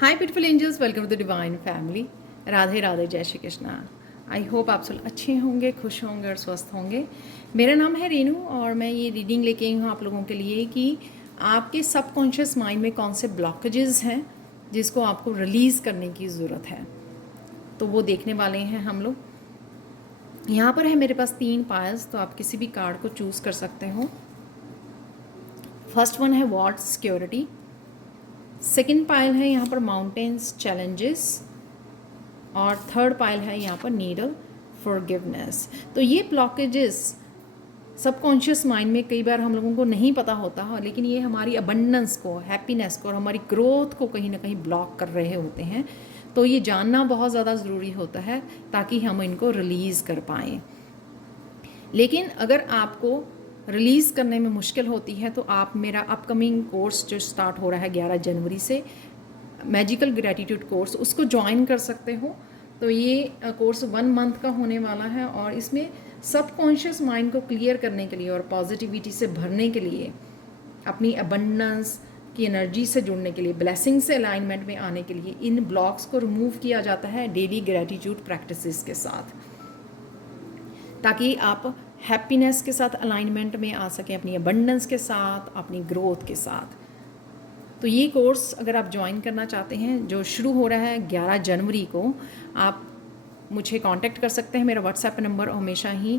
Hi beautiful angels, welcome to the divine family. Radhe Radhe, जय Shri Krishna. I hope आप सब अच्छे होंगे, खुश होंगे और स्वस्थ होंगे। मेरा नाम है रेनू और मैं ये रीडिंग लेके आई हूँ आप लोगों के लिए कि आपके सबकॉन्शियस माइंड में कौन से ब्लॉकेजेस हैं जिसको आपको रिलीज़ करने की ज़रूरत है। तो वो देखने वाले हैं हम लोग। यहाँ पर है मेरे पास 3 पायल्स, तो आप किसी भी कार्ड को चूज़ कर सकते हो। फर्स्ट वन है वॉर्ड सिक्योरिटी, सेकेंड पायल है यहाँ पर माउंटेन्स चैलेंजेस, और थर्ड पायल है यहाँ पर नीडल फॉरगिवनेस। तो ये ब्लॉकेजेस सबकॉन्शियस माइंड में कई बार हम लोगों को नहीं पता होता है, लेकिन ये हमारी अबंडेंस को, हैप्पीनेस को और हमारी ग्रोथ को कहीं ना कहीं ब्लॉक कर रहे होते हैं। तो ये जानना बहुत ज़्यादा ज़रूरी होता है ताकि हम इनको रिलीज़ कर पाएँ। लेकिन अगर आपको रिलीज़ करने में मुश्किल होती है तो आप मेरा अपकमिंग कोर्स जो स्टार्ट हो रहा है 11 जनवरी से, मैजिकल ग्रैटिट्यूड कोर्स, उसको ज्वाइन कर सकते हो। तो ये कोर्स 1 मंथ का होने वाला है और इसमें सबकॉन्शियस माइंड को क्लियर करने के लिए और पॉजिटिविटी से भरने के लिए, अपनी अबंडेंस की एनर्जी से जुड़ने के लिए, ब्लेसिंग से अलाइनमेंट में आने के लिए इन ब्लॉक्स को रिमूव किया जाता है डेली ग्रैटिट्यूड प्रैक्टिसेस के साथ, ताकि आप हैप्पीनेस के साथ अलाइनमेंट में आ सकें, अपनी अबंडेंस के साथ, अपनी ग्रोथ के साथ। तो ये कोर्स अगर आप ज्वाइन करना चाहते हैं जो शुरू हो रहा है 11 जनवरी को, आप मुझे कांटेक्ट कर सकते हैं। मेरा व्हाट्सएप नंबर हमेशा ही,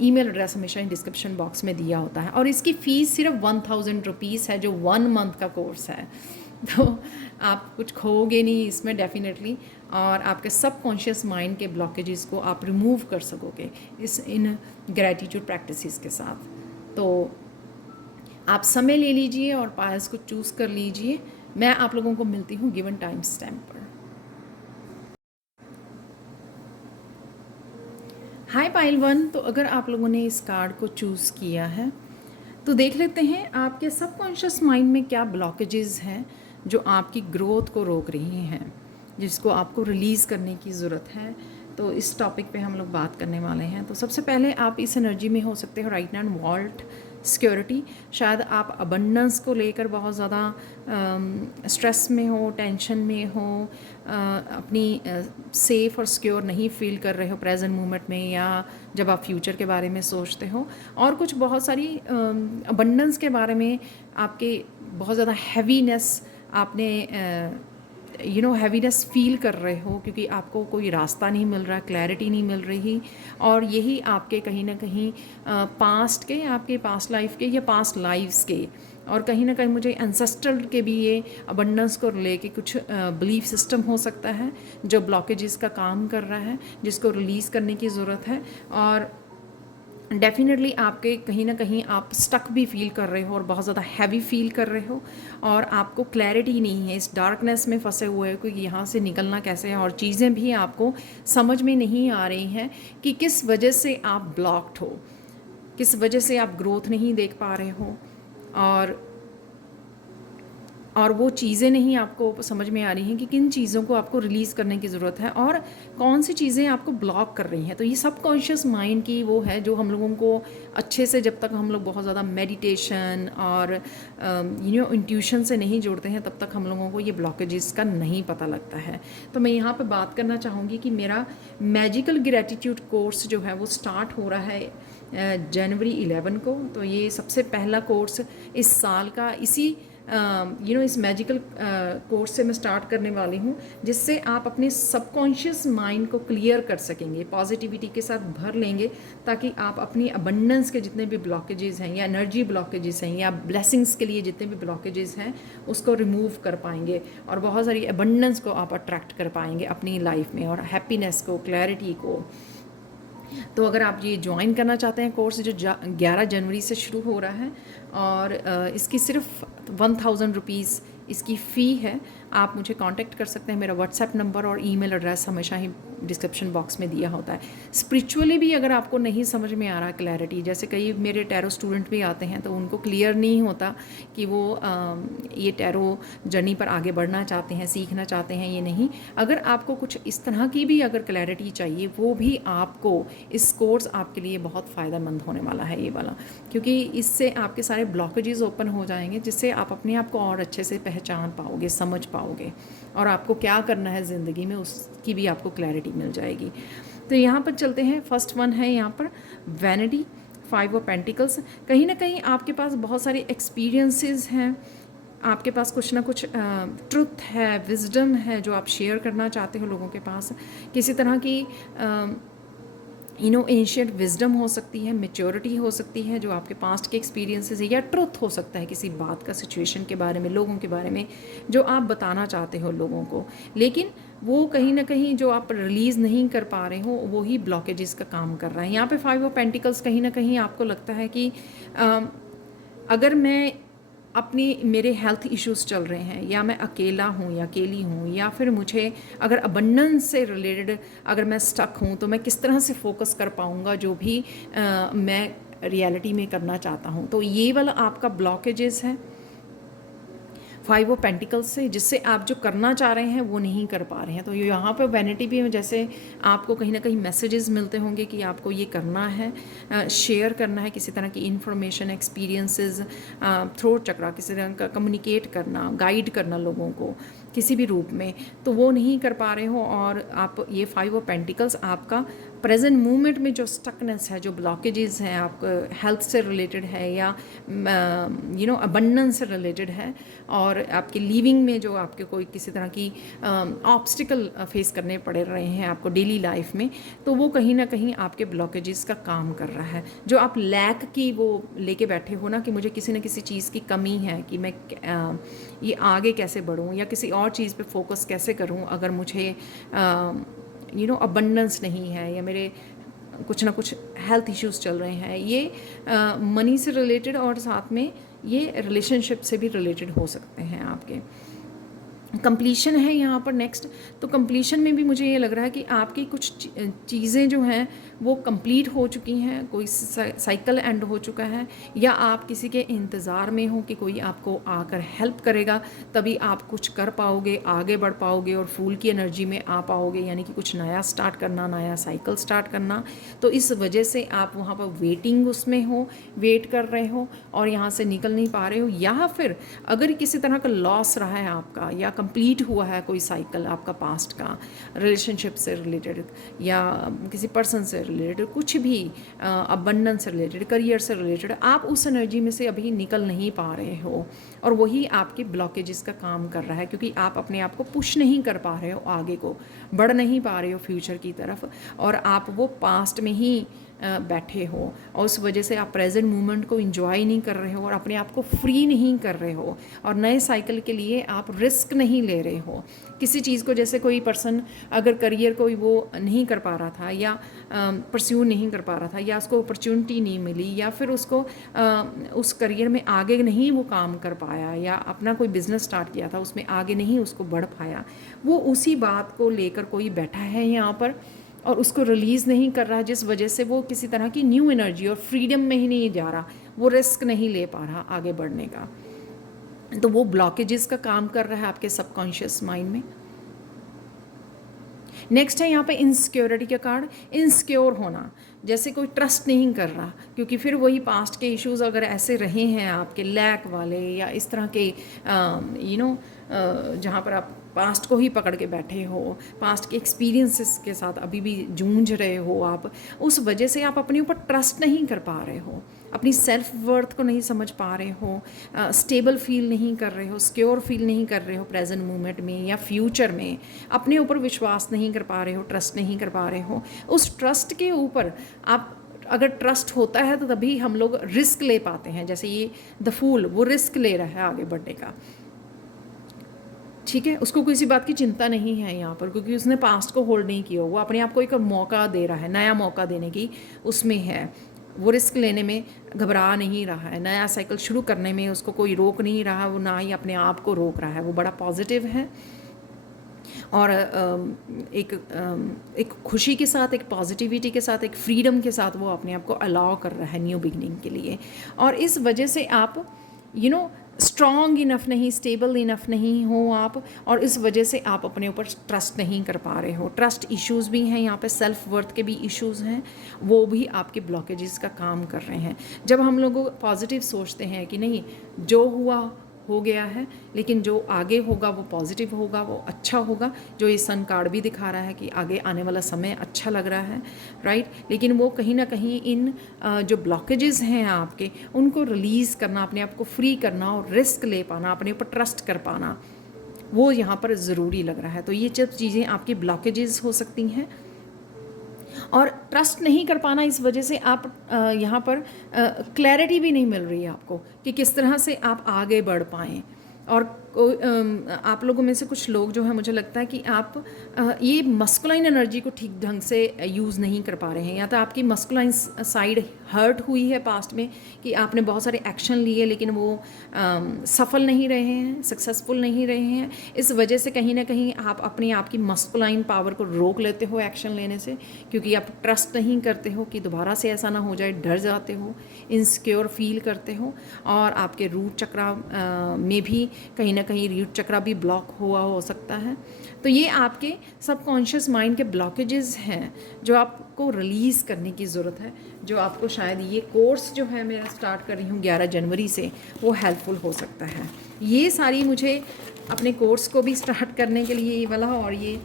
ईमेल एड्रेस हमेशा ही डिस्क्रिप्शन बॉक्स में दिया होता है। और इसकी फ़ीस सिर्फ 1000 रुपीज़ है, जो 1 मंथ का कोर्स है। तो आप कुछ खोगे नहीं इसमें डेफिनेटली, और आपके सबकॉन्शियस माइंड के ब्लॉकेजेस को आप रिमूव कर सकोगे इन ग्रैटिट्यूड प्रैक्टिसेस के साथ। तो आप समय ले लीजिए और पायल्स को चूज़ कर लीजिए। मैं आप लोगों को मिलती हूँ गिवन टाइम स्टैम्प पर। हाय पायल 1, तो अगर आप लोगों ने इस कार्ड को चूज़ किया है तो देख लेते हैं आपके सबकॉन्शियस माइंड में क्या ब्लॉकेजेस हैं जो आपकी ग्रोथ को रोक रही हैं, जिसको आपको रिलीज़ करने की ज़रूरत है। तो इस टॉपिक पे हम लोग बात करने वाले हैं। तो सबसे पहले आप इस एनर्जी में हो सकते हो राइट नाउ वॉल्ट सिक्योरिटी। शायद आप अबंडेंस को लेकर बहुत ज़्यादा स्ट्रेस में हो, टेंशन में हो, अपनी सेफ़ और सिक्योर नहीं फील कर रहे हो प्रेजेंट मोमेंट में, या जब आप फ्यूचर के बारे में सोचते हो। और कुछ बहुत सारी अबंडेंस के बारे में आपके बहुत ज़्यादा हैवीनेस, आपने हैवीनेस फील कर रहे हो क्योंकि आपको कोई रास्ता नहीं मिल रहा, क्लैरिटी नहीं मिल रही। और यही आपके कहीं ना कहीं पास्ट के, आपके पास्ट लाइफ के या पास्ट लाइफ्स के, और कहीं ना कहीं मुझे एंसेस्ट्रल के भी ये अबंडेंस को लेके कुछ बिलीफ सिस्टम हो सकता है जो ब्लॉकेजेस का काम कर रहा है, जिसको रिलीज़ करने की ज़रूरत है। और डेफिनेटली आपके कहीं ना कहीं आप स्टक भी फील कर रहे हो और बहुत ज़्यादा हैवी फील कर रहे हो, और आपको क्लैरिटी नहीं है, इस डार्कनेस में फंसे हुए हो कि यहाँ से निकलना कैसे है। और चीज़ें भी आपको समझ में नहीं आ रही हैं कि किस वजह से आप ब्लॉक्ड हो, किस वजह से आप ग्रोथ नहीं देख पा रहे हो, और वो चीज़ें नहीं आपको समझ में आ रही हैं कि किन चीज़ों को आपको रिलीज़ करने की ज़रूरत है और कौन सी चीज़ें आपको ब्लॉक कर रही हैं। तो ये सबकॉन्शियस माइंड की वो है जो हम लोगों को अच्छे से, जब तक हम लोग बहुत ज़्यादा मेडिटेशन और इंट्यूशन से नहीं जोड़ते हैं, तब तक हम लोगों को ये ब्लॉकेजेस का नहीं पता लगता है। तो मैं यहाँ पे बात करना चाहूँगी कि मेरा मैजिकल ग्रैटिट्यूड कोर्स जो है वो स्टार्ट हो रहा है जनवरी 11 को। तो ये सबसे पहला कोर्स इस साल का, इसी इस मैजिकल कोर्स से मैं स्टार्ट करने वाली हूँ, जिससे आप अपने सबकॉन्शियस माइंड को क्लियर कर सकेंगे, पॉजिटिविटी के साथ भर लेंगे, ताकि आप अपनी अबंडेंस के जितने भी ब्लॉकेजेस हैं, या एनर्जी ब्लॉकेजेस हैं, या ब्लेसिंग्स के लिए जितने भी ब्लॉकेजेस हैं, उसको रिमूव कर पाएंगे और बहुत सारी अबंडेंस को आप अट्रैक्ट कर पाएंगे अपनी लाइफ में, और हैप्पीनेस को, क्लैरिटी को। तो अगर आप ये ज्वाइन करना चाहते हैं कोर्स जो 11 जनवरी से शुरू हो रहा है, और इसकी सिर्फ 1000 रुपीज़ इसकी फ़ी है। आप मुझे कांटेक्ट कर सकते हैं। मेरा व्हाट्सएप नंबर और ईमेल एड्रेस हमेशा ही डिस्क्रिप्शन बॉक्स में दिया होता है। स्पिरिचुअली भी अगर आपको नहीं समझ में आ रहा क्लैरिटी, जैसे कई मेरे टैरो स्टूडेंट भी आते हैं तो उनको क्लियर नहीं होता कि वो ये टैरो जर्नी पर आगे बढ़ना चाहते हैं, सीखना चाहते हैं, ये नहीं। अगर आपको कुछ इस तरह की भी अगर क्लैरिटी चाहिए, वो भी आपको इस कोर्स आपके लिए बहुत फ़ायदेमंद होने वाला है ये वाला, क्योंकि इससे आपके सारे ब्लॉकेजेस ओपन हो जाएंगे, जिससे आप अपने आप को और अच्छे से पहचान पाओगे, समझ पाओगे। पाओगे, और आपको क्या करना है ज़िंदगी में उसकी भी आपको क्लैरिटी मिल जाएगी। तो यहाँ पर चलते हैं, फर्स्ट वन है यहाँ पर वैनिटी, 5 ऑफ पेंटिकल्स। कहीं ना कहीं आपके पास बहुत सारे एक्सपीरियंसेस हैं, आपके पास कुछ ना कुछ ट्रुथ है, विजडम है जो आप शेयर करना चाहते हो लोगों के पास, किसी तरह की एंशिएंट विजडम हो सकती है, मेच्योरिटी हो सकती है जो आपके पास्ट के एक्सपीरियंसेस है, या ट्रुथ हो सकता है किसी बात का, सिचुएशन के बारे में, लोगों के बारे में जो आप बताना चाहते हो लोगों को, लेकिन वो कहीं ना कहीं जो आप रिलीज़ नहीं कर पा रहे हो वो ही ब्लॉकेजेस का काम कर रहा है। यहाँ पे 5 ऑफ पेंटिकल्स कहीं ना कहीं आपको लगता है कि अगर मैं मेरे हेल्थ इश्यूज़ चल रहे हैं, या मैं अकेला हूँ या अकेली हूँ, या फिर मुझे अगर अबंडेंस से रिलेटेड अगर मैं स्टक हूँ तो मैं किस तरह से फोकस कर पाऊँगा जो भी मैं रियलिटी में करना चाहता हूँ। तो ये वाला आपका ब्लॉकेजेस है 5 ऑफ पेंटिकल्स से, जिससे आप जो करना चाह रहे हैं वो नहीं कर पा रहे हैं। तो यहाँ पे वैनिटी भी, जैसे आपको कहीं ना कहीं मैसेजेस मिलते होंगे कि आपको ये करना है, शेयर करना है किसी तरह की इंफॉर्मेशन, एक्सपीरियंसेस, थ्रोट चक्रा, किसी तरह का कम्युनिकेट करना, गाइड करना लोगों को किसी भी रूप में, तो वो नहीं कर पा रहे हो। और आप ये 5 ऑफ पेंटिकल्स आपका प्रेजेंट मूवमेंट में जो स्टकनेस है, जो ब्लॉकेजेस हैं, आपको हेल्थ से रिलेटेड है या अबंडेंस से रिलेटेड है, और आपके लिविंग में जो आपके कोई किसी तरह की ऑब्स्टिकल फेस करने पड़ रहे हैं आपको डेली लाइफ में, तो वो कहीं ना कहीं आपके ब्लॉकेजेस का काम कर रहा है। जो आप लैक की वो लेके बैठे हो ना, कि मुझे किसी न किसी चीज़ की कमी है, कि मैं ये आगे कैसे बढ़ूँ या किसी और चीज़ पे फोकस कैसे करूँ अगर मुझे अबंडेंस नहीं है, या मेरे कुछ ना कुछ हेल्थ इश्यूज़ चल रहे हैं, ये मनी से रिलेटेड और साथ में ये रिलेशनशिप से भी रिलेटेड हो सकते हैं आपके। कंप्लीशन है यहाँ पर नेक्स्ट। तो कंप्लीशन में भी मुझे ये लग रहा है कि आपकी कुछ चीज़ें जो हैं वो कंप्लीट हो चुकी हैं, कोई साइकिल एंड हो चुका है, या आप किसी के इंतज़ार में हो कि कोई आपको आकर हेल्प करेगा, तभी आप कुछ कर पाओगे, आगे बढ़ पाओगे और फूल की एनर्जी में आ पाओगे, यानी कि कुछ नया स्टार्ट करना, नया साइकिल स्टार्ट करना। तो इस वजह से आप वहाँ पर वेटिंग उसमें हो, वेट कर रहे हो और यहाँ से निकल नहीं पा रहे हो। या फिर अगर किसी तरह का लॉस रहा है आपका, या कंप्लीट हुआ है कोई साइकिल आपका पास्ट का, रिलेशनशिप से रिलेटेड या किसी पर्सन से रिलेटेड, कुछ भी अबंडेंस से रिलेटेड, करियर से रिलेटेड, आप उस एनर्जी में से अभी निकल नहीं पा रहे हो, और वही आपके ब्लॉकेजेस का काम कर रहा है, क्योंकि आप अपने आप को पुश नहीं कर पा रहे हो, आगे को बढ़ नहीं पा रहे हो फ्यूचर की तरफ, और आप वो पास्ट में ही बैठे हो, और उस वजह से आप प्रेजेंट मोमेंट को एंजॉय नहीं कर रहे हो और अपने आप को फ्री नहीं कर रहे हो, और नए साइकिल के लिए आप रिस्क नहीं ले रहे हो किसी चीज़ को। जैसे कोई पर्सन अगर करियर कोई वो नहीं कर पा रहा था, या परस्यू नहीं कर पा रहा था, या उसको अपॉर्चुनिटी नहीं मिली, या फिर उसको उस करियर में आगे नहीं वो काम कर पाया, या अपना कोई बिज़नेस स्टार्ट किया था उसमें आगे नहीं उसको बढ़ पाया, वो उसी बात को लेकर कोई बैठा है यहाँ पर और उसको रिलीज़ नहीं कर रहा, जिस वजह से वो किसी तरह की न्यू एनर्जी और फ्रीडम में ही नहीं जा रहा, वो रिस्क नहीं ले पा रहा आगे बढ़ने का। तो वो ब्लॉकेजेस का काम कर रहा है आपके सबकॉन्शियस माइंड में। नेक्स्ट है यहाँ पे इनसिक्योरिटी का कार्ड। इनसिक्योर होना, जैसे कोई ट्रस्ट नहीं कर रहा, क्योंकि फिर वही पास्ट के इश्यूज अगर ऐसे रहे हैं आपके, लैक वाले या इस तरह के जहाँ पर आप पास्ट को ही पकड़ के बैठे हो, पास्ट के एक्सपीरियंसेस के साथ अभी भी जूझ रहे हो आप, उस वजह से आप अपने ऊपर ट्रस्ट नहीं कर पा रहे हो, अपनी सेल्फ वर्थ को नहीं समझ पा रहे हो, स्टेबल फील नहीं कर रहे हो, सिक्योर फील नहीं कर रहे हो प्रेजेंट मोमेंट में या फ्यूचर में, अपने ऊपर विश्वास नहीं कर पा रहे हो, ट्रस्ट नहीं कर पा रहे हो। उस ट्रस्ट के ऊपर आप, अगर ट्रस्ट होता है तो तभी हम लोग रिस्क ले पाते हैं। जैसे ये द फूल, वो रिस्क ले रहा है आगे बढ़ने का, ठीक है, उसको किसी बात की चिंता नहीं है यहाँ पर, क्योंकि उसने पास्ट को होल्ड नहीं किया, वो अपने आप को एक मौका दे रहा है, नया मौका देने की उसमें है, वो रिस्क लेने में घबरा नहीं रहा है, नया साइकिल शुरू करने में उसको कोई रोक नहीं रहा, वो ना ही अपने आप को रोक रहा है, वो बड़ा पॉजिटिव है और एक खुशी के साथ, एक पॉजिटिविटी के साथ, एक फ्रीडम के साथ वो अपने आप को अलाउ कर रहा है न्यू बिगनिंग के लिए। और इस वजह से आप स्ट्रॉन्ग इनफ नहीं, स्टेबल इनफ नहीं हो आप, और इस वजह से आप अपने ऊपर ट्रस्ट नहीं कर पा रहे हो। ट्रस्ट इश्यूज़ भी हैं यहाँ पे, सेल्फ वर्थ के भी इश्यूज़ हैं, वो भी आपके ब्लॉकेजेस का काम कर रहे हैं। जब हम लोग पॉजिटिव सोचते हैं कि नहीं, जो हुआ हो गया है, लेकिन जो आगे होगा वो पॉजिटिव होगा, वो अच्छा होगा। जो ये सन कार्ड भी दिखा रहा है कि आगे आने वाला समय अच्छा लग रहा है, राइट। लेकिन वो कहीं ना कहीं इन जो ब्लॉकेजेस हैं आपके, उनको रिलीज़ करना, अपने आप को फ्री करना और रिस्क ले पाना, अपने ऊपर ट्रस्ट कर पाना, वो यहाँ पर ज़रूरी लग रहा है। तो ये जब चीज़ें आपकी ब्लॉकेजेस हो सकती हैं, और ट्रस्ट नहीं कर पाना, इस वजह से आप यहाँ पर क्लैरिटी भी नहीं मिल रही है आपको कि किस तरह से आप आगे बढ़ पाएँ। और आप लोगों में से कुछ लोग जो है, मुझे लगता है कि आप ये मस्कुलाइन एनर्जी को ठीक ढंग से यूज़ नहीं कर पा रहे हैं, या तो आपकी मस्कुलाइन साइड हर्ट हुई है पास्ट में कि आपने बहुत सारे एक्शन लिए लेकिन वो सफल नहीं रहे हैं, सक्सेसफुल नहीं रहे हैं। इस वजह से कहीं ना कहीं आप अपने आप की मस्कुलाइन पावर को रोक लेते हो एक्शन लेने से, क्योंकि आप ट्रस्ट नहीं करते हो कि दोबारा से ऐसा ना हो जाए, डर जाते हो, इनसिक्योर फील करते हो। और आपके रूट चक्रा में भी कहीं ना कहीं रूट चक्रा भी ब्लॉक हुआ हो सकता है। तो ये आपके सबकॉन्शियस माइंड के ब्लॉकेजेस हैं जो आपको रिलीज़ करने की ज़रूरत है, जो आपको शायद ये कोर्स जो है मेरा स्टार्ट कर रही हूँ 11 जनवरी से, वो हेल्पफुल हो सकता है। ये सारी मुझे अपने कोर्स को भी स्टार्ट करने के लिए ये वाला, और ये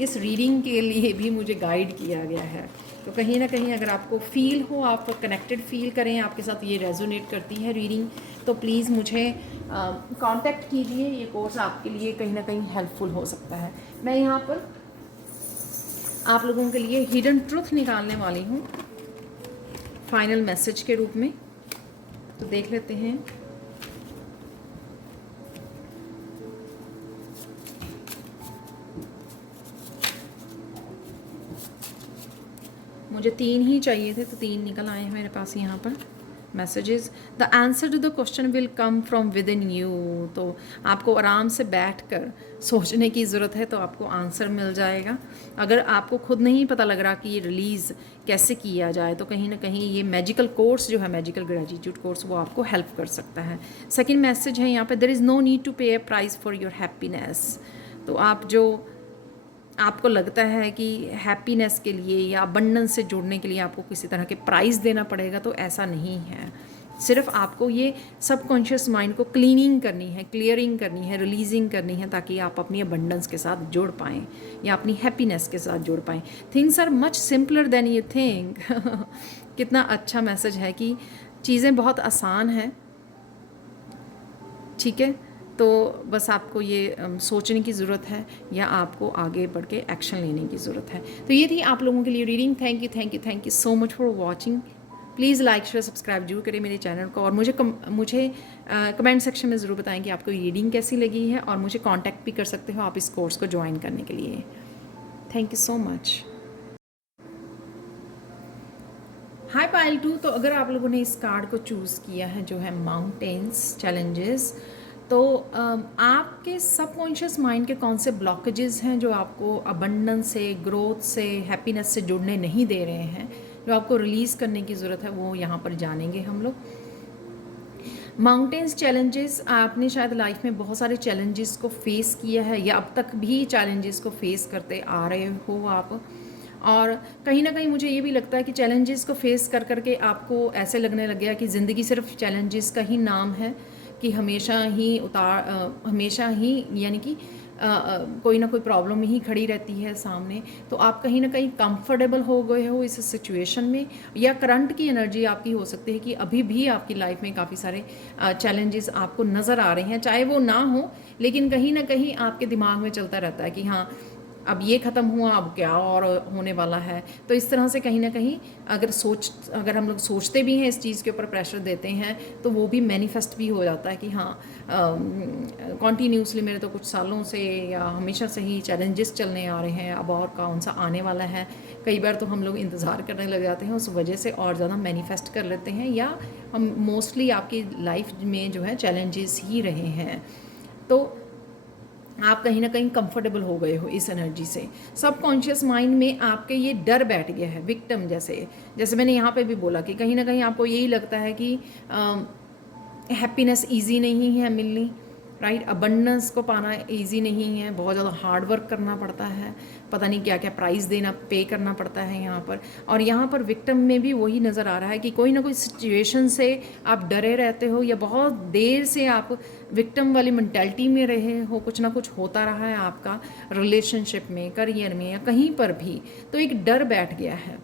इस रीडिंग के लिए भी मुझे गाइड किया गया है। तो कहीं ना कहीं अगर आपको फील हो, आप कनेक्टेड फील करें, आपके साथ ये रेजोनेट करती है रीडिंग, तो प्लीज़ मुझे कांटेक्ट कीजिए। ये कोर्स आपके लिए कहीं ना कहीं हेल्पफुल हो सकता है। मैं यहाँ पर आप लोगों के लिए हिडन ट्रुथ निकालने वाली हूँ फाइनल मैसेज के रूप में। तो देख लेते हैं। मुझे 3 ही चाहिए थे, तो 3 निकल आए हैं मेरे पास यहाँ पर messages. The answer to the question will come from within you. तो आपको आराम से बैठ कर सोचने की ज़रूरत है, तो आपको आंसर मिल जाएगा। अगर आपको खुद नहीं पता लग रहा कि ये रिलीज़ कैसे किया जाए, तो कहीं ना कहीं ये मैजिकल कोर्स जो है, मैजिकल ग्रेटिट्यूड कोर्स, वो आपको हेल्प कर सकता है। सेकेंड मैसेज है यहाँ पर, there is no need to pay a price for your happiness. तो आप जो आपको लगता है कि हैप्पीनेस के लिए या अबंडेंस से जुड़ने के लिए आपको किसी तरह के प्राइस देना पड़ेगा, तो ऐसा नहीं है। सिर्फ आपको ये सबकॉन्शियस माइंड को क्लीनिंग करनी है, क्लियरिंग करनी है, रिलीजिंग करनी है, ताकि आप अपनी अबंडेंस के साथ जुड़ पाएँ या अपनी हैप्पीनेस के साथ जुड़ पाएँ। Things are much simpler than you think. कितना अच्छा मैसेज है कि चीज़ें बहुत आसान हैं, ठीक है। तो बस आपको ये सोचने की ज़रूरत है, या आपको आगे बढ़ के एक्शन लेने की ज़रूरत है। तो ये थी आप लोगों के लिए reading. Thank you, thank you, thank you so much for watching. Please like share subscribe जरूर करें मेरे चैनल को, और मुझे कमेंट सेक्शन में ज़रूर बताएं कि आपको रीडिंग कैसी लगी है, और मुझे कांटेक्ट भी कर सकते हो आप इस कोर्स को ज्वाइन करने के लिए। Thank you so much. Hi Payal 2। तो अगर आप लोगों ने इस कार्ड को चूज़ किया है जो है माउंटेन्स चैलेंजेस, तो आपके सबकॉन्शियस माइंड के कौन से ब्लॉकेजेस हैं जो आपको अबंडेंस से, ग्रोथ से, हैप्पीनेस से जुड़ने नहीं दे रहे हैं, जो आपको रिलीज़ करने की ज़रूरत है, वो यहाँ पर जानेंगे हम लोग। माउंटेन्स चैलेंजेस, आपने शायद लाइफ में बहुत सारे चैलेंजेस को फेस किया है, या अब तक भी चैलेंजेस को फेस करते आ रहे हो आप। और कहीं ना कहीं मुझे ये भी लगता है कि चैलेंजेस को फेस कर करके आपको ऐसे लगने लग गया कि ज़िंदगी सिर्फ चैलेंजेस का ही नाम है, कि हमेशा ही यानी कि कोई ना कोई प्रॉब्लम ही खड़ी रहती है सामने। तो आप कहीं ना कहीं कंफर्टेबल हो गए हो इस सिचुएशन में, या करंट की एनर्जी आपकी हो सकती है कि अभी भी आपकी लाइफ में काफ़ी सारे चैलेंजेस आपको नज़र आ रहे हैं, चाहे वो ना हो, लेकिन कहीं ना कहीं आपके दिमाग में चलता रहता है कि हाँ अब ये ख़त्म हुआ, अब क्या और होने वाला है। तो इस तरह से कहीं ना कहीं अगर हम लोग सोचते भी हैं, इस चीज़ के ऊपर प्रेशर देते हैं, तो वो भी मैनिफेस्ट भी हो जाता है कि हाँ कॉन्टीन्यूसली मेरे तो कुछ सालों से या हमेशा से ही चैलेंजेस चलने आ रहे हैं, अब और कौन सा आने वाला है। कई बार तो हम लोग इंतज़ार करने लग जाते हैं, उस वजह से और ज़्यादा मैनिफेस्ट कर लेते हैं, या हम मोस्टली आपकी लाइफ में जो है चैलेंजेस ही रहे हैं। तो आप कहीं ना कहीं कंफर्टेबल हो गए हो इस एनर्जी से। सबकॉन्शियस माइंड में आपके ये डर बैठ गया है, विक्टिम जैसे मैंने यहाँ पे भी बोला कि कहीं ना कहीं आपको यही लगता है कि हैप्पीनेस इजी नहीं है मिलनी, राइट। अबंडेंस को पाना इजी नहीं है, बहुत ज़्यादा हार्ड वर्क करना पड़ता है, पता नहीं क्या क्या प्राइस देना, पे करना पड़ता है यहाँ पर। और यहाँ पर विक्टिम में भी वही नज़र आ रहा है कि कोई ना कोई सिचुएशन से आप डरे रहते हो, या बहुत देर से आप विक्टिम वाली मेंटालिटी में रहे हो, कुछ ना कुछ होता रहा है आपका रिलेशनशिप में, करियर में, या कहीं पर भी, तो एक डर बैठ गया है।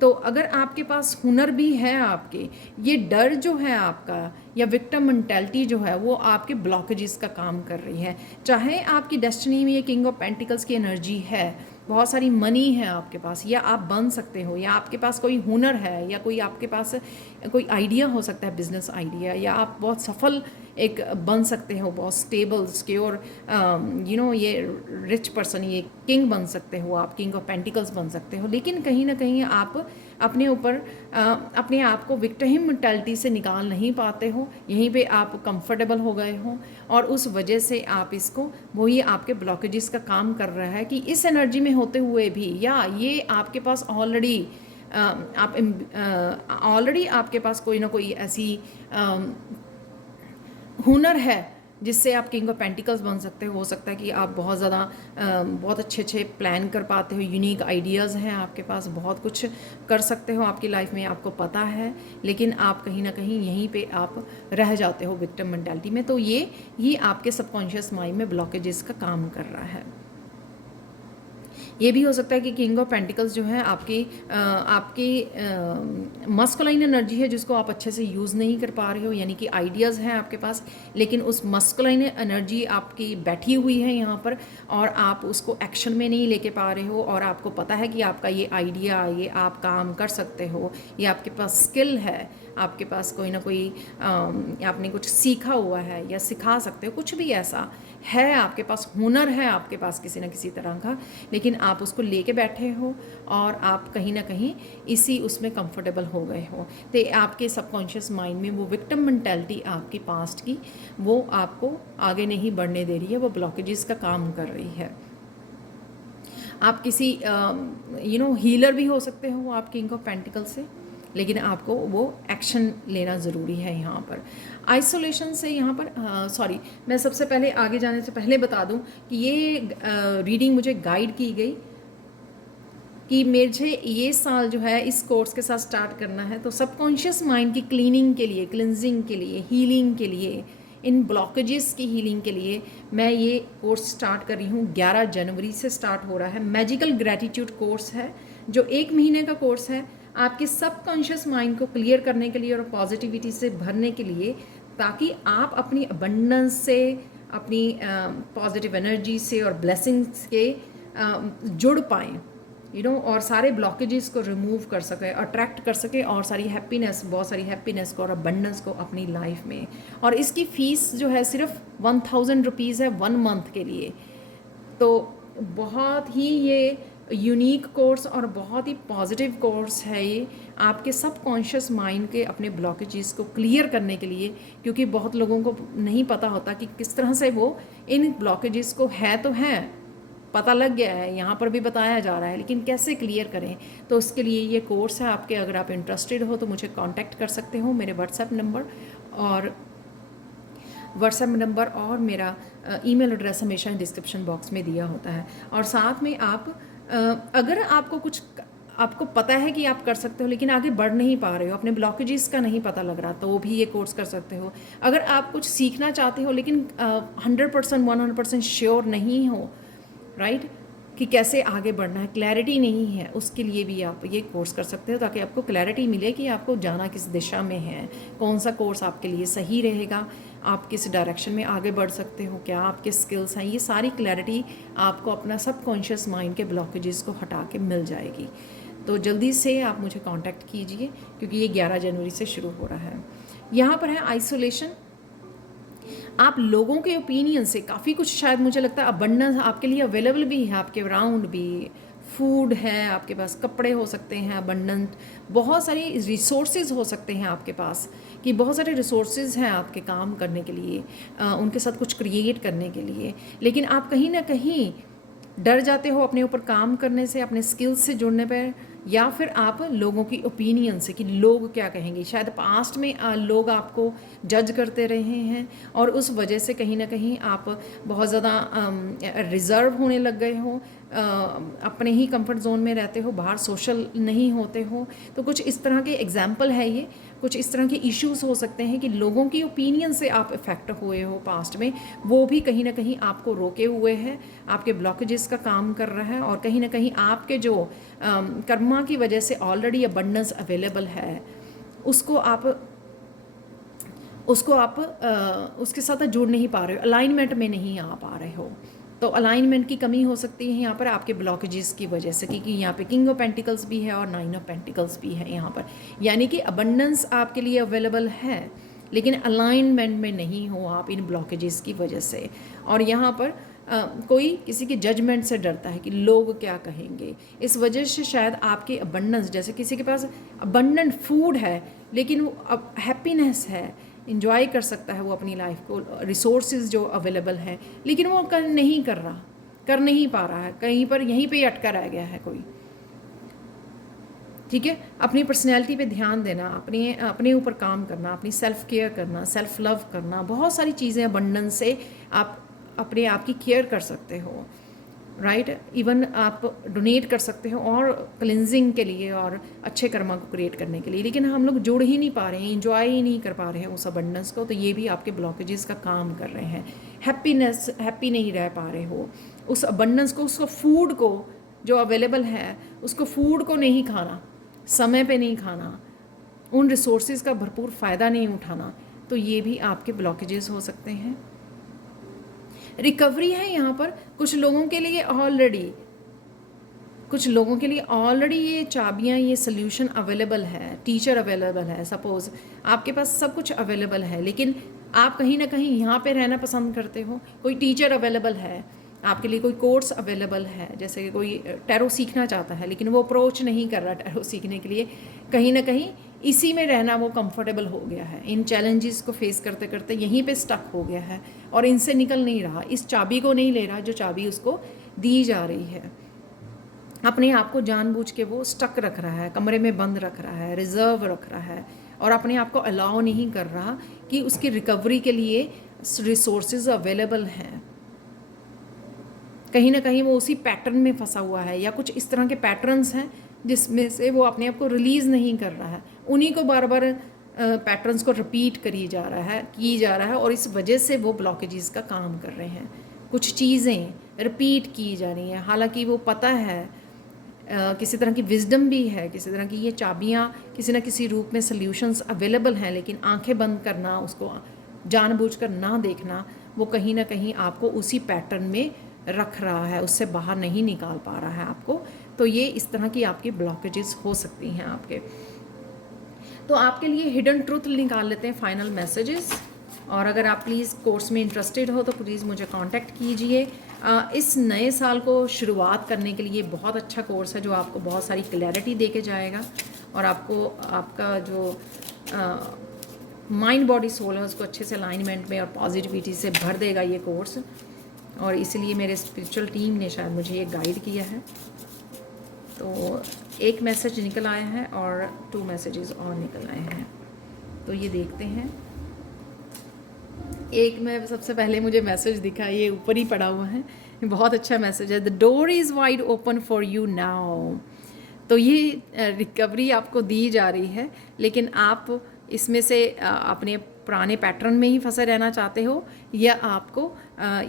तो अगर आपके पास हुनर भी है आपके, ये डर जो है आपका या विक्टिम मेंटालिटी जो है वो आपके ब्लॉकेजेस का काम कर रही है। चाहे आपकी डेस्टिनी में ये किंग ऑफ पेंटिकल्स की एनर्जी है, बहुत सारी मनी है आपके पास, या आप बन सकते हो, या आपके पास कोई हुनर है, या कोई आपके पास कोई आइडिया हो सकता है, बिजनेस आइडिया, या आप बहुत सफल एक बन सकते हो, बहुत स्टेबल सिक्योर ये रिच पर्सन, ये किंग बन सकते हो, आप किंग ऑफ पेंटिकल्स बन सकते हो। लेकिन कहीं ना कहीं आप अपने ऊपर अपने आप को विक्टिम मेंटालिटी से निकाल नहीं पाते हो, यहीं पे आप कंफर्टेबल हो गए हो, और उस वजह से आप इसको, वही आपके ब्लॉकेजेस का काम कर रहा है कि इस एनर्जी में होते हुए भी, या ये आपके पास ऑलरेडी ऑलरेडी आपके पास कोई ना कोई ऐसी हुनर है जिससे आप किंग ऑफ पेंटिकल्स बन सकते हो सकता है कि आप बहुत ज़्यादा बहुत अच्छे अच्छे प्लान कर पाते हो, यूनिक आइडियाज़ हैं आपके पास, बहुत कुछ कर सकते हो आपकी लाइफ में, आपको पता है, लेकिन आप कहीं ना कहीं यहीं पे आप रह जाते हो विक्टिम मेंटालिटी में। तो ये आपके सबकॉन्शियस माइंड में ब्लॉकेजेस का काम कर रहा है। ये भी हो सकता है कि किंग ऑफ पेंटिकल्स जो है आपकी मस्कुलाइन एनर्जी है जिसको आप अच्छे से यूज़ नहीं कर पा रहे हो, यानी कि आइडियाज़ हैं आपके पास, लेकिन उस मस्कुलाइन एनर्जी आपकी बैठी हुई है यहाँ पर, और आप उसको एक्शन में नहीं लेके पा रहे हो, और आपको पता है कि आपका ये आइडिया, ये आप काम कर सकते हो, ये आपके पास स्किल है, आपके पास कोई ना कोई आपने कुछ सीखा हुआ है या सिखा सकते हो, कुछ भी ऐसा है आपके पास, हुनर है आपके पास किसी न किसी तरह का, लेकिन आप उसको लेके बैठे हो और आप कहीं ना कहीं इसी उसमें कंफर्टेबल हो गए हो। तो आपके सबकॉन्शियस माइंड में वो विक्टिम मेंटालिटी आपकी पास्ट की, वो आपको आगे नहीं बढ़ने दे रही है, वो ब्लॉकेजेस का काम कर रही है। आप किसी हीलर भी हो सकते हो आप किंग ऑफ पेंटिकल से, लेकिन आपको वो एक्शन लेना ज़रूरी है यहाँ पर। आइसोलेशन से यहाँ पर सॉरी, मैं सबसे पहले आगे जाने से पहले बता दूँ कि ये रीडिंग मुझे गाइड की गई कि मुझे ये साल जो है इस कोर्स के साथ स्टार्ट करना है, तो सबकॉन्शियस माइंड की क्लीनिंग के लिए, क्लिनजिंग के लिए, हीलिंग के लिए, इन ब्लॉकेजेस की हीलिंग के लिए मैं ये कोर्स स्टार्ट कर रही हूँ। 11 जनवरी से स्टार्ट हो रहा है। मैजिकल ग्रैटिट्यूड कोर्स है जो 1 महीने का कोर्स है, आपके सबकॉन्शियस माइंड को क्लियर करने के लिए और पॉजिटिविटी से भरने के लिए, ताकि आप अपनी अबंडेंस से, अपनी पॉजिटिव एनर्जी से और ब्लेसिंग्स के जुड़ पाएँ, और सारे ब्लॉकेजेस को रिमूव कर सके, अट्रैक्ट कर सके, और सारी हैप्पीनेस, बहुत सारी हैप्पीनेस को और अबंडेंस को अपनी लाइफ में। और इसकी फ़ीस जो है सिर्फ 1000 रुपीज़ है 1 मंथ के लिए। तो बहुत ही ये यूनिक कोर्स और बहुत ही पॉजिटिव कोर्स है ये, आपके सबकॉन्शियस माइंड के अपने ब्लॉकेजेस को क्लियर करने के लिए, क्योंकि बहुत लोगों को नहीं पता होता कि किस तरह से वो इन ब्लॉकेजेस को, है तो हैं, पता लग गया है, यहाँ पर भी बताया जा रहा है, लेकिन कैसे क्लियर करें। तो उसके लिए ये कोर्स है आपके। अगर आप इंटरेस्टेड हो तो मुझे कांटेक्ट कर सकते हो, मेरे व्हाट्सएप नंबर और मेरा ईमेल एड्रेस हमेशा डिस्क्रिप्शन बॉक्स में दिया होता है। और साथ में आप अगर आपको पता है कि आप कर सकते हो लेकिन आगे बढ़ नहीं पा रहे हो, अपने ब्लॉकेजेस का नहीं पता लग रहा, तो वो भी ये कोर्स कर सकते हो। अगर आप कुछ सीखना चाहते हो लेकिन 100% श्योर नहीं हो, राइट, कि कैसे आगे बढ़ना है, क्लैरिटी नहीं है, उसके लिए भी आप ये कोर्स कर सकते हो, ताकि आपको क्लैरिटी मिले कि आपको जाना किस दिशा में है, कौन सा कोर्स आपके लिए सही रहेगा, आप किस डायरेक्शन में आगे बढ़ सकते हो, क्या आपके स्किल्स हैं, ये सारी क्लैरिटी आपको अपना सबकॉन्शियस माइंड के ब्लॉकेजेस को हटा के मिल जाएगी। तो जल्दी से आप मुझे कांटेक्ट कीजिए, क्योंकि ये 11 जनवरी से शुरू हो रहा है। यहाँ पर है आइसोलेशन। आप लोगों के ओपिनियन से काफ़ी कुछ, शायद मुझे लगता है अबंडेंस आपके लिए अवेलेबल भी है, आपके अराउंड भी फूड है, आपके पास कपड़े हो सकते हैं अबंडेंट, बहुत सारी रिसोर्सेज हो सकते हैं आपके पास, कि बहुत सारे रिसोर्सेज हैं आपके काम करने के लिए, उनके साथ कुछ क्रिएट करने के लिए, लेकिन आप कहीं ना कहीं डर जाते हो अपने ऊपर काम करने से, अपने स्किल्स से जुड़ने पर, या फिर आप लोगों की ओपिनियन से कि लोग क्या कहेंगे। शायद पास्ट में लोग आपको जज करते रहे हैं और उस वजह से कहीं ना कहीं आप बहुत ज़्यादा रिज़र्व होने लग गए हो, अपने ही कंफर्ट जोन में रहते हो, बाहर सोशल नहीं होते हो। तो कुछ इस तरह के एग्जाम्पल है ये, कुछ इस तरह के इश्यूज हो सकते हैं कि लोगों की ओपिनियन से आप इफ़ेक्ट हुए हो पास्ट में, वो भी कहीं ना कहीं आपको रोके हुए है, आपके ब्लॉकेजेस का काम कर रहा है। और कहीं ना कहीं आपके जो कर्मा की वजह से ऑलरेडी अबंडेंस अवेलेबल है, उसको आप उसके साथ जुड़ नहीं पा रहे हो, अलाइनमेंट में नहीं आ पा रहे हो। तो अलाइनमेंट की कमी हो सकती है यहाँ पर आपके ब्लॉकेजेस की वजह से, क्योंकि यहाँ पे किंग ऑफ पेंटिकल्स भी है और 9 ऑफ पेंटिकल्स भी है यहाँ पर। यानी कि अबंडेंस आपके लिए अवेलेबल है, लेकिन अलाइनमेंट में नहीं हो आप इन ब्लॉकेजेस की वजह से। और यहाँ पर कोई किसी के जजमेंट से डरता है कि लोग क्या कहेंगे, इस वजह से शायद आपकी अबंडेंस, जैसे किसी के पास अबंडेंट फूड है लेकिन वो अब हैप्पीनेस है, इंजॉय कर सकता है वो अपनी लाइफ को, रिसोर्सेज जो अवेलेबल हैं, लेकिन वो कर नहीं पा रहा है, कहीं पर यहीं पे अटका रह गया है कोई। ठीक है, अपनी पर्सनैलिटी पे ध्यान देना, अपने ऊपर काम करना, अपनी सेल्फ केयर करना, सेल्फ लव करना, बहुत सारी चीज़ें अबंडेंस से आप अपने आप की केयर कर सकते हो, राइट। इवन आप डोनेट कर सकते हो और क्लिनजिंग के लिए और अच्छे कर्मा को क्रिएट करने के लिए, लेकिन हम लोग जुड़ ही नहीं पा रहे हैं, इंजॉय ही नहीं कर पा रहे हैं उस अबंडेंस को। तो ये भी आपके ब्लॉकेजेस का काम कर रहे हैं। हैप्पी नहीं रह पा रहे हो उस अबंडेंस को, उसको फूड को जो अवेलेबल है, उसको फूड को नहीं खाना, समय पे नहीं खाना, उन रिसोर्सेज का भरपूर फ़ायदा नहीं उठाना। तो ये भी आपके ब्लॉकेजेस हो सकते हैं। रिकवरी है यहाँ पर कुछ लोगों के लिए ऑलरेडी ये चाबियाँ, ये सोल्यूशन अवेलेबल है, टीचर अवेलेबल है, सपोज़ आपके पास सब कुछ अवेलेबल है, लेकिन आप कहीं ना कहीं यहाँ पे रहना पसंद करते हो। कोई टीचर अवेलेबल है आपके लिए, कोई कोर्स अवेलेबल है, जैसे कि कोई टैरो सीखना चाहता है लेकिन वो अप्रोच नहीं कर रहा टैरो सीखने के लिए, कहीं ना कहीं इसी में रहना वो कंफर्टेबल हो गया है, इन चैलेंजेस को फेस करते करते यहीं पे स्टक हो गया है और इनसे निकल नहीं रहा, इस चाबी को नहीं ले रहा जो चाबी उसको दी जा रही है। अपने आप को जानबूझ के वो स्टक रख रहा है, कमरे में बंद रख रहा है, रिजर्व रख रहा है और अपने आप को अलाउ नहीं कर रहा कि उसकी रिकवरी के लिए रिसोर्सेज अवेलेबल हैं। कहीं ना कहीं वो उसी पैटर्न में फंसा हुआ है या कुछ इस तरह के पैटर्न्स हैं जिसमें से वो अपने आप को रिलीज़ नहीं कर रहा है, उन्हीं को बार बार पैटर्न्स को रिपीट की जा रहा है और इस वजह से वो ब्लॉकेजेस का काम कर रहे हैं। कुछ चीज़ें रिपीट की जा रही हैं, हालांकि वो पता है, किसी तरह की विजडम भी है, किसी तरह की ये चाबियाँ किसी न किसी रूप में सल्यूशंस अवेलेबल हैं, लेकिन आंखें बंद करना, उसको जानबूझकर ना देखना, वो कहीं ना कहीं आपको उसी पैटर्न में रख रहा है, उससे बाहर नहीं निकाल पा रहा है आपको। तो ये इस तरह की आपकी ब्लॉकेजेस हो सकती हैं आपके। तो आपके लिए हिडन ट्रूथ निकाल लेते हैं, फाइनल मैसेजेस। और अगर आप प्लीज़ कोर्स में इंटरेस्टेड हो तो प्लीज़ मुझे कांटेक्ट कीजिए। इस नए साल को शुरुआत करने के लिए बहुत अच्छा कोर्स है जो आपको बहुत सारी क्लैरिटी दे के जाएगा और आपको आपका जो माइंड बॉडी सोल है उसको अच्छे से अलाइनमेंट में और पॉजिटिविटी से भर देगा ये कोर्स। और इसलिए मेरे स्पिरिचुअल टीम ने शायद मुझे ये गाइड किया है। तो एक मैसेज निकल आया है और 2 मैसेजेस और निकल आए हैं, तो ये देखते हैं। एक में सबसे पहले मुझे मैसेज दिखा, ये ऊपर ही पड़ा हुआ है, बहुत अच्छा मैसेज है। The door is wide open for you now. तो ये रिकवरी आपको दी जा रही है, लेकिन आप इसमें से अपने पुराने पैटर्न में ही फंसे रहना चाहते हो या आपको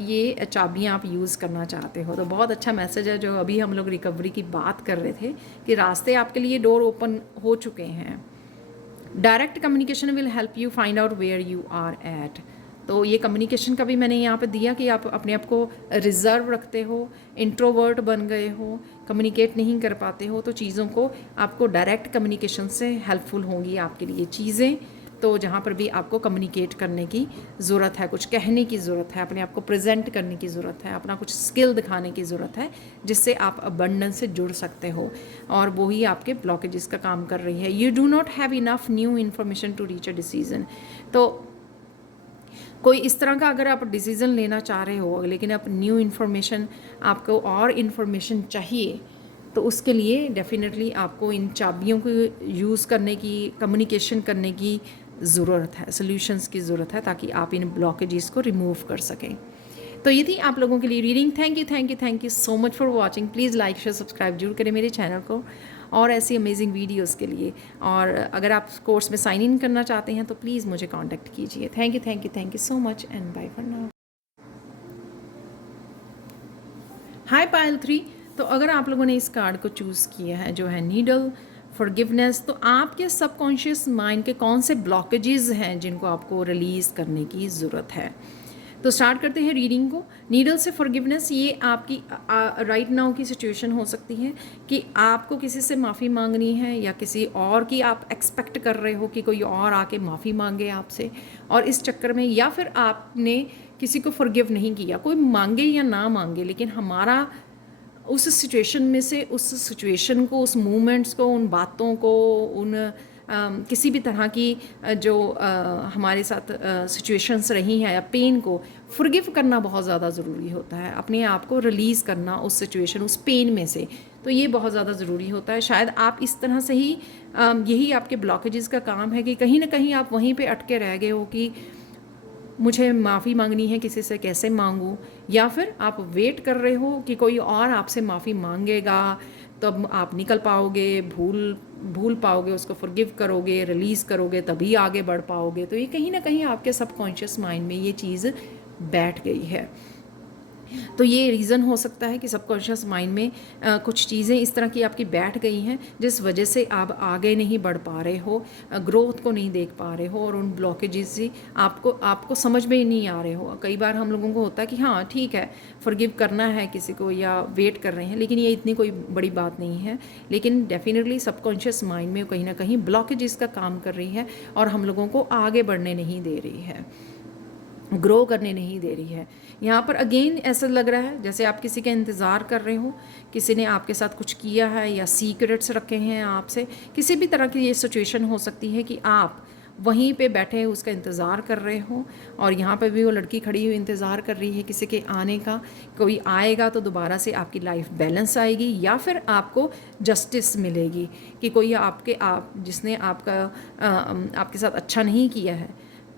ये चाबियाँ आप यूज़ करना चाहते हो। तो बहुत अच्छा मैसेज है जो अभी हम लोग रिकवरी की बात कर रहे थे कि रास्ते आपके लिए डोर ओपन हो चुके हैं। Direct communication will help you find out where you are at. तो ये कम्युनिकेशन का भी मैंने यहाँ पे दिया कि आप अपने आप को रिजर्व रखते हो, इंट्रोवर्ट बन गए हो, कम्युनिकेट नहीं कर पाते हो, तो चीज़ों को आपको डायरेक्ट कम्युनिकेशन से हेल्पफुल होंगी आपके लिए चीज़ें। तो जहाँ पर भी आपको कम्युनिकेट करने की ज़रूरत है, कुछ कहने की ज़रूरत है, अपने आप को प्रेजेंट करने की ज़रूरत है, अपना कुछ स्किल दिखाने की ज़रूरत है, जिससे आप अबंडेंस से जुड़ सकते हो और वही आपके ब्लॉकेजेस का काम कर रही है। You do not have enough new information to reach a decision. तो कोई इस तरह का अगर आप डिसीज़न लेना चाह रहे हो लेकिन आप न्यू इन्फॉर्मेशन, आपको और इन्फॉर्मेशन चाहिए, तो उसके लिए डेफिनेटली आपको इन चाबियों को यूज़ करने की, कम्युनिकेशन करने की ज़रूरत है, सॉल्यूशंस की ज़रूरत है, ताकि आप इन ब्लॉकेजेस को रिमूव कर सकें। तो ये थी आप लोगों के लिए reading. Thank you so much for watching. Please like share subscribe जरूर करें मेरे चैनल को और ऐसी अमेजिंग वीडियोस के लिए। और अगर आप कोर्स में साइन इन करना चाहते हैं तो प्लीज़ मुझे कांटेक्ट कीजिए। Thank you so much and bye for now. Hi Payal 3। तो अगर आप लोगों ने इस कार्ड को चूज़ किया है जो है नीडल फॉरगिवनेस, तो आपके सबकॉन्शियस माइंड के कौन से ब्लॉकेजेस हैं जिनको आपको रिलीज़ करने की ज़रूरत है। तो स्टार्ट करते हैं रीडिंग को। नीडल से फॉरगिवनेस, ये आपकी राइट नाउ की सिचुएशन हो सकती है कि आपको किसी से माफ़ी मांगनी है या किसी और की आप एक्सपेक्ट कर रहे हो कि कोई और आके माफ़ी मांगे आपसे, और इस चक्कर में या फिर आपने किसी को फॉरगिव नहीं किया। कोई मांगे या ना मांगे, लेकिन हमारा उस सिचुएशन में से उस सिचुएशन को, उस मूवमेंट्स को, उन बातों को, उन किसी भी तरह की जो हमारे साथ सिचुएशंस रही हैं या पेन को फॉरगिव करना बहुत ज़्यादा ज़रूरी होता है। अपने आप को रिलीज़ करना उस सिचुएशन, उस पेन में से, तो ये बहुत ज़्यादा ज़रूरी होता है। शायद आप इस तरह से ही यही आपके ब्लॉकेजेस का काम है कि कहीं ना कहीं आप वहीं पे अटके रह गए हो कि मुझे माफ़ी मांगनी है, किसी से कैसे मांगूं, या फिर आप वेट कर रहे हो कि कोई और आपसे माफ़ी मांगेगा तब आप निकल पाओगे, भूल पाओगे, उसको फॉरगिव करोगे, रिलीज़ करोगे, तभी आगे बढ़ पाओगे। तो ये कहीं ना कहीं आपके सबकॉन्शियस माइंड में ये चीज़ बैठ गई है। तो ये रीज़न हो सकता है कि सबकॉन्शियस माइंड में कुछ चीज़ें इस तरह की आपकी बैठ गई हैं जिस वजह से आप आगे नहीं बढ़ पा रहे हो, ग्रोथ को नहीं देख पा रहे हो, और उन ब्लॉकेजेस से आपको समझ में ही नहीं आ रहे हो। कई बार हम लोगों को होता है कि हाँ ठीक है, फॉरगिव करना है किसी को या वेट कर रहे हैं, लेकिन ये इतनी कोई बड़ी बात नहीं है। लेकिन डेफिनेटली सबकॉन्शियस माइंड में कहीं ना कहीं ब्लॉकेजेस का काम कर रही है और हम लोगों को आगे बढ़ने नहीं दे रही है, ग्रो करने नहीं दे रही है। यहाँ पर अगेन ऐसा लग रहा है जैसे आप किसी का इंतज़ार कर रहे हो, किसी ने आपके साथ कुछ किया है या सीक्रेट्स रखे हैं आपसे। किसी भी तरह की ये सिचुएशन हो सकती है कि आप वहीं पे बैठे उसका इंतज़ार कर रहे हो, और यहाँ पे भी वो लड़की खड़ी हुई इंतज़ार कर रही है किसी के आने का। कोई आएगा तो दोबारा से आपकी लाइफ बैलेंस आएगी, या फिर आपको जस्टिस मिलेगी कि कोई जिसने आपके साथ अच्छा नहीं किया है,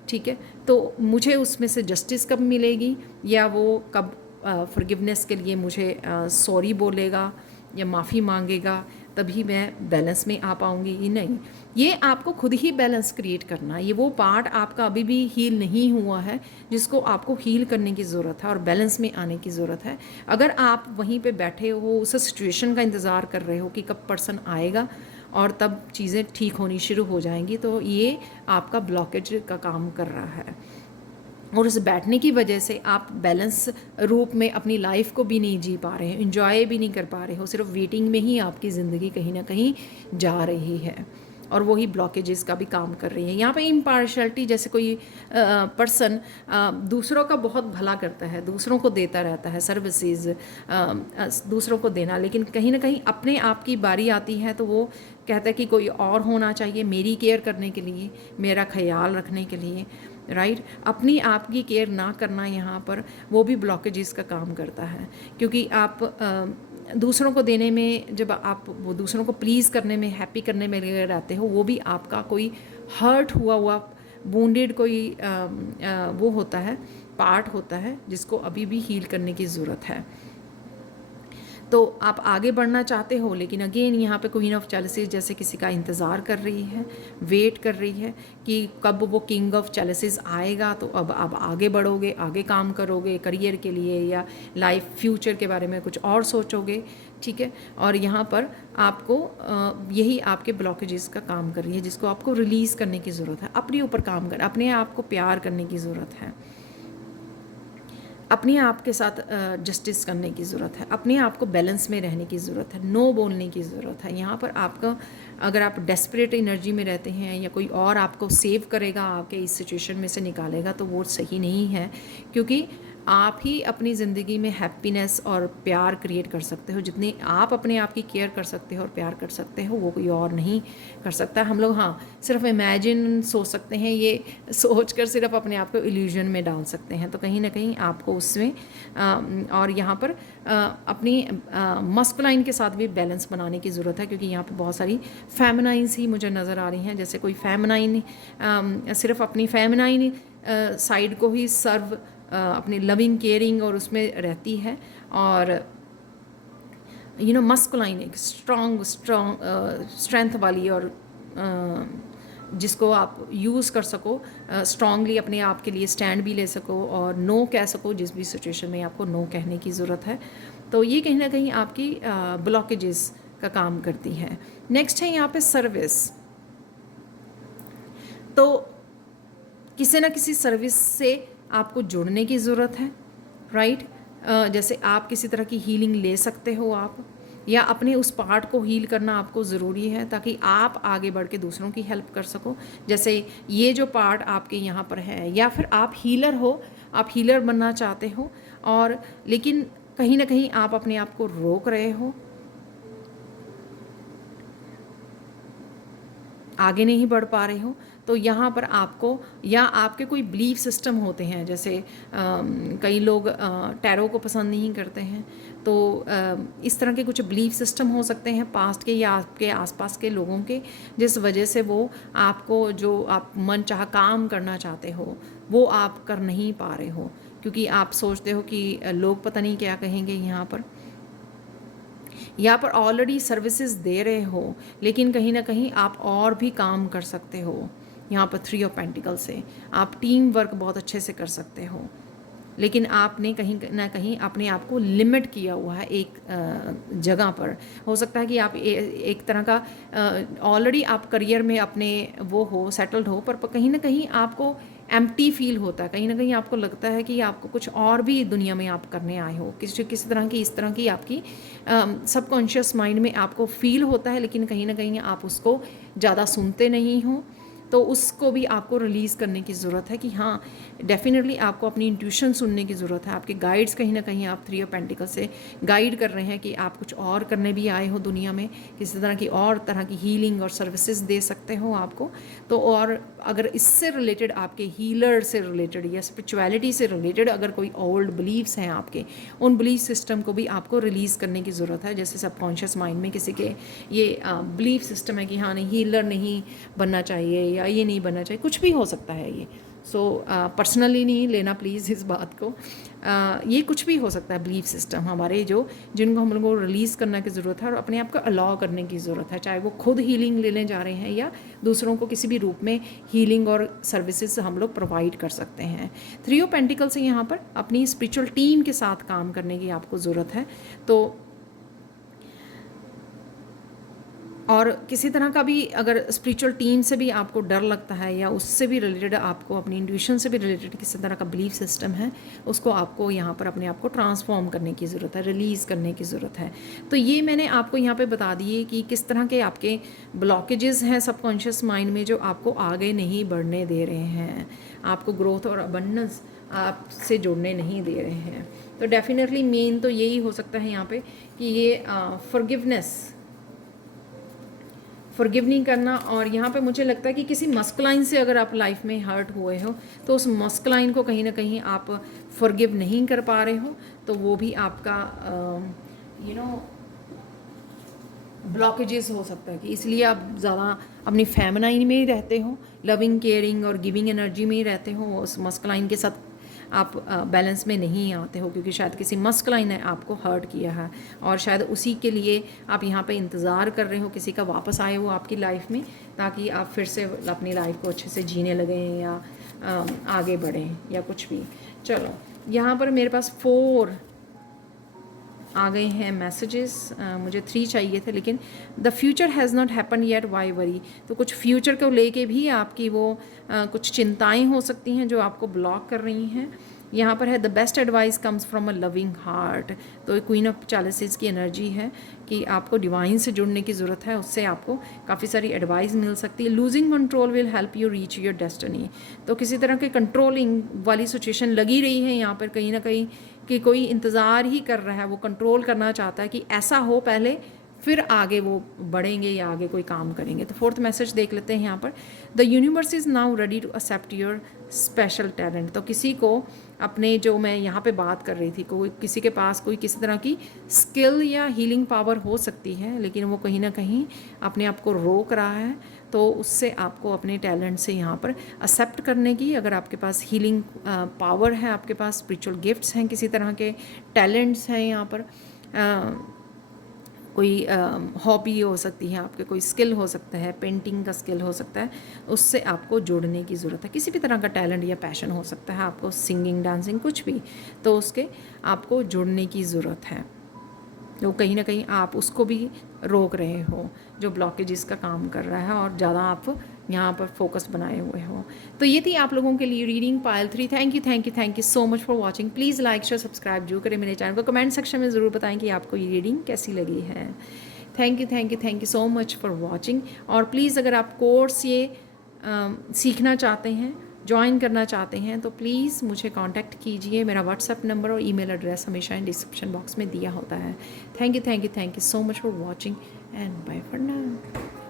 ठीक है, तो मुझे उसमें से जस्टिस कब मिलेगी, या वो कब फॉरगिवनेस के लिए मुझे सॉरी बोलेगा या माफ़ी मांगेगा, तभी मैं बैलेंस में आ पाऊँगी। ही नहीं, ये आपको खुद ही बैलेंस क्रिएट करना है। ये वो पार्ट आपका अभी भी हील नहीं हुआ है जिसको आपको हील करने की ज़रूरत है और बैलेंस में आने की ज़रूरत है। अगर आप वहीं पे बैठे हो, उस सिचुएशन का इंतज़ार कर रहे हो कि कब पर्सन आएगा और तब चीज़ें ठीक होनी शुरू हो जाएंगी, तो ये आपका ब्लॉकेज का काम कर रहा है। और उस बैठने की वजह से आप बैलेंस रूप में अपनी लाइफ को भी नहीं जी पा रहे हैं, इंजॉय भी नहीं कर पा रहे हो, सिर्फ वेटिंग में ही आपकी ज़िंदगी कहीं ना कहीं जा रही है, और वही ब्लॉकेजेस का भी काम कर रही है। यहाँ पे इम्पार्शलिटी, जैसे कोई पर्सन दूसरों का बहुत भला करता है, दूसरों को देता रहता है सर्विसेज, दूसरों को देना, लेकिन कहीं ना कहीं अपने आप की बारी आती है तो वो कहता है कि कोई और होना चाहिए मेरी केयर करने के लिए, मेरा ख्याल रखने के लिए, राइट। अपनी आप की केयर ना करना यहाँ पर वो भी ब्लॉकेजेस का काम करता है, क्योंकि आप दूसरों को देने में, जब आप वो दूसरों को प्लीज़ करने में, हैप्पी करने में लगे रहते हो, वो भी आपका कोई हर्ट हुआ वुंडेड कोई वो होता है, पार्ट होता है जिसको अभी भी हील करने की ज़रूरत है। तो आप आगे बढ़ना चाहते हो, लेकिन अगेन यहाँ पे क्वीन ऑफ चैलेसेस जैसे किसी का इंतज़ार कर रही है, वेट कर रही है कि कब वो किंग ऑफ चैलेसेस आएगा, तो अब आप आगे बढ़ोगे, आगे काम करोगे करियर के लिए या लाइफ फ्यूचर के बारे में कुछ और सोचोगे, ठीक है। और यहाँ पर आपको यही आपके ब्लॉकेजेस का काम कर रही है जिसको आपको रिलीज़ करने की ज़रूरत है। अपने ऊपर काम कर, अपने आप को प्यार करने की ज़रूरत है, अपने आप के साथ जस्टिस करने की ज़रूरत है, अपने आप को बैलेंस में रहने की ज़रूरत है, नो बोलने की ज़रूरत है। यहाँ पर आपका, अगर आप डेस्परेट एनर्जी में रहते हैं या कोई और आपको सेव करेगा, आपके इस सिचुएशन में से निकालेगा, तो वो सही नहीं है, क्योंकि आप ही अपनी ज़िंदगी में हैप्पीनेस और प्यार क्रिएट कर सकते हो। जितनी आप अपने आप की केयर कर सकते हो और प्यार कर सकते हो वो कोई और नहीं कर सकता। हम लोग हाँ सिर्फ इमेजिन सोच सकते हैं, ये सोच कर सिर्फ अपने आप को इल्यूजन में डाल सकते हैं। तो कहीं ना कहीं आपको उसमें और यहाँ पर अपनी मस्कुलाइन के साथ भी बैलेंस बनाने की ज़रूरत है, क्योंकि यहाँ पे बहुत सारी फेमिनाइंस ही मुझे नज़र आ रही हैं। जैसे कोई फेमिनाइन सिर्फ अपनी फेमिनाइन साइड को ही सर्व अपनी लविंग केयरिंग और उसमें रहती है, और मस्कुलाइन एक स्ट्रेंथ वाली और जिसको आप यूज़ कर सको, स्ट्रांगली अपने आप के लिए स्टैंड भी ले सको और नो कह सको जिस भी सिचुएशन में आपको नो कहने की ज़रूरत है। तो ये कहीं ना कहीं आपकी ब्लॉकेजेस का काम करती है। नेक्स्ट है यहाँ पे सर्विस। तो किसी ना किसी सर्विस से आपको जुड़ने की ज़रूरत है, राइट। जैसे आप किसी तरह की हीलिंग ले सकते हो आप, या अपने उस पार्ट को हील करना आपको ज़रूरी है ताकि आप आगे बढ़ के दूसरों की हेल्प कर सको। जैसे ये जो पार्ट आपके यहाँ पर है, या फिर आप हीलर हो, आप हीलर बनना चाहते हो और लेकिन कहीं ना कहीं आप अपने आप को रोक रहे हो, आगे नहीं बढ़ पा रहे हो, तो यहाँ पर आपको, या आपके कोई बिलीफ सिस्टम होते हैं, जैसे कई लोग टैरो को पसंद नहीं करते हैं, तो इस तरह के कुछ बिलीफ सिस्टम हो सकते हैं पास्ट के या आपके आसपास के लोगों के, जिस वजह से वो आपको जो आप मन चाह काम करना चाहते हो वो आप कर नहीं पा रहे हो, क्योंकि आप सोचते हो कि लोग पता नहीं क्या कहेंगे। यहाँ पर ऑलरेडी सर्विसेज दे रहे हो, लेकिन कहीं ना कहीं आप और भी काम कर सकते हो। यहाँ पर 3 ऑफ पेंटिकल से आप टीम वर्क बहुत अच्छे से कर सकते हो, लेकिन आपने कहीं ना कहीं अपने आप को लिमिट किया हुआ है एक जगह पर। हो सकता है कि आप एक तरह का ऑलरेडी आप करियर में अपने वो हो, सेटल्ड हो, पर कहीं ना कहीं आपको एम्प्टी फील होता है। कहीं ना कहीं आपको लगता है कि आपको कुछ और भी दुनिया में आप करने आए हो, किसी तरह की इस तरह की आपकी सबकॉन्शियस माइंड में आपको फील होता है, लेकिन कहीं ना कहीं आप उसको ज़्यादा सुनते नहीं हो। तो उसको भी आपको रिलीज़ करने की ज़रूरत है कि हाँ डेफिनेटली आपको अपनी इंट्यूशन सुनने की ज़रूरत है। आपके गाइड्स कहीं ना कहीं आप 3 ऑफ पेंटिकल से गाइड कर रहे हैं कि आप कुछ और करने भी आए हो दुनिया में, किसी तरह की हीलिंग और सर्विसेज दे सकते हो आपको। तो और अगर इससे रिलेटेड आपके हीलर से रिलेटेड या स्पिरिचुअलिटी से रिलेटेड अगर कोई ओल्ड बिलीव्स हैं आपके, उन बिलीफ सिस्टम को भी आपको रिलीज़ करने की ज़रूरत है। जैसे सबकॉन्शियस माइंड में किसी के ये बिलीफ सिस्टम है कि हाँ नहीं हीलर नहीं बनना चाहिए या ये नहीं बनना चाहिए, कुछ भी हो सकता है ये। सो पर्सनली नहीं लेना प्लीज़ इस बात को। ये कुछ भी हो सकता है बिलीफ सिस्टम हमारे जिनको हम लोगों को रिलीज़ करने की ज़रूरत है और अपने आप को अलाउ करने की ज़रूरत है, चाहे वो खुद हीलिंग लेने जा रहे हैं या दूसरों को किसी भी रूप में हीलिंग और सर्विसेज हम लोग प्रोवाइड कर सकते हैं। 3 ऑफ पेंटिकल से यहाँ पर अपनी स्पिरिचुअल टीम के साथ काम करने की आपको ज़रूरत है। तो और किसी तरह का भी अगर स्पिरिचुअल टीम से भी आपको डर लगता है या उससे भी रिलेटेड आपको अपनी इंट्यूशन से भी रिलेटेड किसी तरह का बिलीफ सिस्टम है, उसको आपको यहाँ पर अपने आप को ट्रांसफॉर्म करने की ज़रूरत है, रिलीज़ करने की ज़रूरत है। तो ये मैंने आपको यहाँ पे बता दिए कि किस तरह के आपके ब्लॉकेजेस हैं सबकॉन्शियस माइंड में जो आपको आगे नहीं बढ़ने दे रहे हैं, आपको ग्रोथ और अबंडेंस आपसे जुड़ने नहीं दे रहे हैं। तो डेफिनेटली मेन तो यही हो सकता है यहाँ पे कि ये फॉरगिव नहीं करना। और यहाँ पे मुझे लगता है कि किसी मस्कुलाइन से अगर आप लाइफ में हर्ट हुए हो तो उस मस्कुलाइन को कहीं ना कहीं आप फॉरगिव नहीं कर पा रहे हो, तो वो भी आपका ब्लॉकेजेस हो सकता है कि इसलिए आप ज़्यादा अपनी फेमिनाइन में ही रहते हो, लविंग केयरिंग और गिविंग एनर्जी में ही रहते हो, उस मस्कुलाइन के साथ आप बैलेंस में नहीं आते हो, क्योंकि शायद किसी मस्कुलाइन ने आपको हर्ट किया है और शायद उसी के लिए आप यहाँ पे इंतज़ार कर रहे हो किसी का वापस आए हो आपकी लाइफ में, ताकि आप फिर से अपनी लाइफ को अच्छे से जीने लगें या आगे बढ़ें या कुछ भी। चलो यहाँ पर मेरे पास 4 आ गए हैं मैसेजेस, मुझे 3 चाहिए थे, लेकिन the future has not happen yet why worry. तो कुछ फ्यूचर को लेके भी आपकी वो कुछ चिंताएं हो सकती हैं जो आपको ब्लॉक कर रही हैं। यहाँ पर है the best advice comes from a loving heart. तो क्वीन ऑफ चैलेंसेस की एनर्जी है कि आपको डिवाइन से जुड़ने की ज़रूरत है, उससे आपको काफ़ी सारी एडवाइस मिल सकती है। Losing control will help you reach your destiny. तो किसी तरह की कंट्रोलिंग वाली सिचुएशन लगी रही है यहाँ पर कहीं ना कहीं, कि कोई इंतज़ार ही कर रहा है, वो कंट्रोल करना चाहता है कि ऐसा हो पहले फिर आगे वो बढ़ेंगे या आगे कोई काम करेंगे। तो फोर्थ मैसेज देख लेते हैं यहाँ पर, the universe is now ready to accept your special talent. तो किसी को अपने, जो मैं यहाँ पे बात कर रही थी, कोई किसी के पास कोई किसी तरह की स्किल या हीलिंग पावर हो सकती है, लेकिन वो कहीं ना कहीं अपने आप को रोक रहा है। तो उससे आपको अपने टैलेंट से यहाँ पर एक्सेप्ट करने की, अगर आपके पास हीलिंग पावर है, आपके पास स्पिरिचुअल गिफ्ट्स हैं, किसी तरह के टैलेंट्स हैं, यहाँ पर कोई हॉबी हो सकती है आपके, कोई स्किल हो सकता है, पेंटिंग का स्किल हो सकता है, उससे आपको जोड़ने की ज़रूरत है। किसी भी तरह का टैलेंट या पैशन हो सकता है आपको, सिंगिंग, डांसिंग, कुछ भी, तो उसके आपको जुड़ने की ज़रूरत है। तो कहीं ना कहीं आप उसको भी रोक रहे हो, जो ब्लॉकेजेस का काम कर रहा है, और ज़्यादा आप यहाँ पर फोकस बनाए हुए हो। तो ये थी आप लोगों के लिए reading Payal 3। Thank you so much for watching. Please like share subscribe जो करें मेरे चैनल को। कमेंट सेक्शन में ज़रूर बताएं कि आपको ये रीडिंग कैसी लगी है। Thank you so much for watching. और प्लीज़ अगर आप कोर्स ये सीखना चाहते हैं, ज्वाइन करना चाहते हैं, तो प्लीज़ मुझे कांटेक्ट कीजिए। मेरा व्हाट्सएप नंबर और ईमेल एड्रेस हमेशा डिस्क्रिप्शन बॉक्स में दिया होता है। Thank you so much for watching and bye for now.